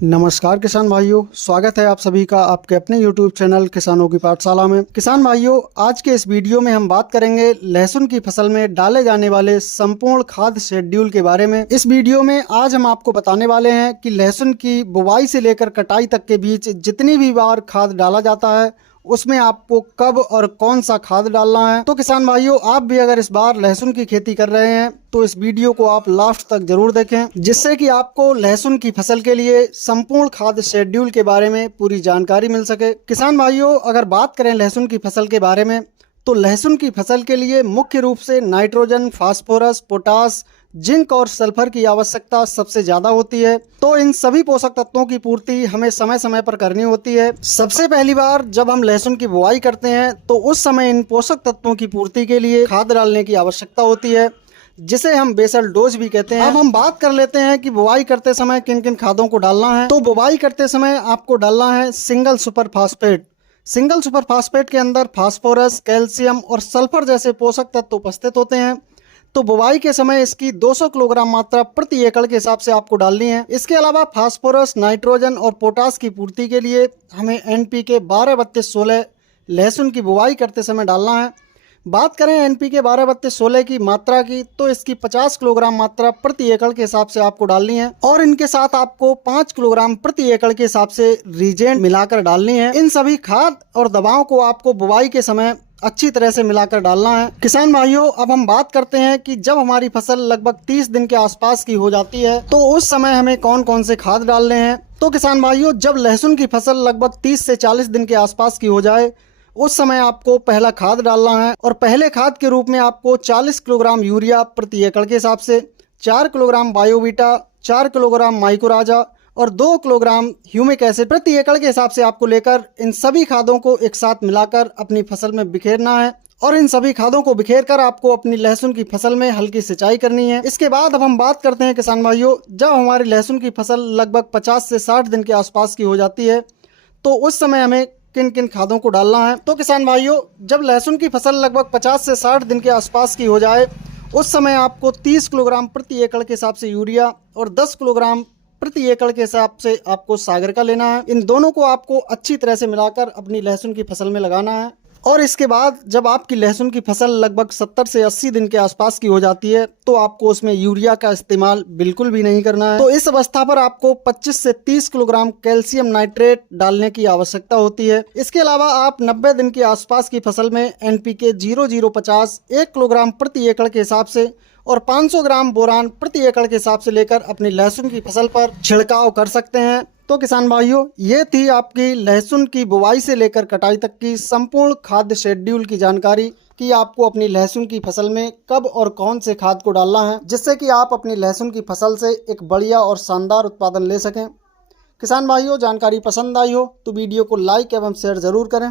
नमस्कार किसान भाइयों, स्वागत है आप सभी का आपके अपने YouTube चैनल किसानों की पाठशाला में। किसान भाइयों, आज के इस वीडियो में हम बात करेंगे लहसुन की फसल में डाले जाने वाले संपूर्ण खाद शेड्यूल के बारे में। इस वीडियो में आज हम आपको बताने वाले हैं कि लहसुन की बुवाई से लेकर कटाई तक के बीच जितनी भी बार खाद डाला जाता है उसमें आपको कब और कौन सा खाद डालना है। तो किसान भाइयों, आप भी अगर इस बार लहसुन की खेती कर रहे हैं तो इस वीडियो को आप लास्ट तक जरूर देखें, जिससे कि आपको लहसुन की फसल के लिए संपूर्ण खाद शेड्यूल के बारे में पूरी जानकारी मिल सके। किसान भाइयों, अगर बात करें लहसुन की फसल के बारे में तो लहसुन की फसल के लिए मुख्य रूप से नाइट्रोजन, फास्फोरस, पोटास, जिंक और सल्फर की आवश्यकता सबसे ज्यादा होती है। तो इन सभी पोषक तत्वों की पूर्ति हमें समय समय पर करनी होती है। सबसे पहली बार जब हम लहसुन की बुआई करते हैं तो उस समय इन पोषक तत्वों की पूर्ति के लिए खाद डालने की आवश्यकता होती है, जिसे हम बेसल डोज भी कहते हैं। अब हम बात कर लेते हैं कि बुआई करते समय किन किन खादों को डालना है। तो बुआई करते समय आपको डालना है single super phosphate. Single super phosphate के अंदर फास्फोरस, कैल्शियम और सल्फर जैसे पोषक तत्व उपस्थित होते हैं। तो बुवाई के समय इसकी 200 किलोग्राम मात्रा प्रति एकड़ के हिसाब से आपको डालनी है। इसके अलावा फास्फोरस, नाइट्रोजन और पोटास की पूर्ति के लिए हमें NPK 12-32-16 लहसुन की बुवाई करते समय डालना है। बात करें NPK 12-32-16 की मात्रा की तो इसकी 50 किलोग्राम मात्रा प्रति एकड़ के हिसाब से आपको डालनी है और इनके साथ आपको 5 किलोग्राम प्रति एकड़ के हिसाब से रीजेंट मिलाकर डालनी है। इन सभी खाद और दवाओं को आपको बुवाई के समय अच्छी तरह से मिलाकर डालना है। किसान भाइयों, अब हम बात करते हैं कि जब हमारी फसल लगभग 30 दिन के आसपास की हो जाती है तो उस समय हमें कौन कौन से खाद डालने हैं। तो किसान भाइयों, जब लहसुन की फसल लगभग 30 से 40 दिन के आसपास की हो जाए उस समय आपको पहला खाद डालना है और पहले खाद के रूप में आपको 40 किलोग्राम यूरिया प्रति एकड़ के हिसाब से, 4 किलोग्राम बायोवीटा, 4 किलोग्राम माइक्रोराजा और 2 किलोग्राम ह्यूमिक एसिड प्रति एकड़ के हिसाब से आपको लेकर इन सभी खादों को एक साथ मिलाकर अपनी फसल में बिखेरना है और इन सभी खादों को बिखेर कर आपको अपनी लहसुन की फसल में हल्की सिंचाई करनी है। इसके बाद अब हम बात करते हैं किसान भाइयों, जब हमारी लहसुन की फसल लगभग 50 से 60 दिन के आसपास की हो जाती है तो उस समय हमें किन किन खादों को डालना है। तो किसान भाइयों, जब लहसुन की फसल लगभग 50 से 60 दिन के आसपास की हो जाए उस समय आपको 30 किलोग्राम प्रति एकड़ के हिसाब से यूरिया और 10 किलोग्राम प्रति एकड़ के हिसाब से आपको सागर का लेना है। इन दोनों को आपको अच्छी तरह से मिलाकर अपनी लहसुन की फसल में लगाना है और इसके बाद जब आपकी लहसुन की फसल लगभग 70 से 80 दिन के आसपास की हो जाती है तो आपको उसमें यूरिया का इस्तेमाल बिल्कुल भी नहीं करना है। तो इस अवस्था पर आपको 25 से 30 किलोग्राम कैल्शियम नाइट्रेट डालने की आवश्यकता होती है। इसके अलावा आप 90 दिन के आसपास की फसल में NPK 0050 1 किलोग्राम प्रति एकड़ के हिसाब से और 500 ग्राम बोरान प्रति एकड़ के हिसाब से लेकर अपनी लहसुन की फसल पर छिड़काव कर सकते हैं। तो किसान भाइयों, ये थी आपकी लहसुन की बुवाई से लेकर कटाई तक की संपूर्ण खाद्य शेड्यूल की जानकारी कि आपको अपनी लहसुन की फसल में कब और कौन से खाद को डालना है, जिससे कि आप अपनी लहसुन की फसल से एक बढ़िया और शानदार उत्पादन ले सकें। किसान भाइयों, जानकारी पसंद आई हो तो वीडियो को लाइक एवं शेयर जरूर करें।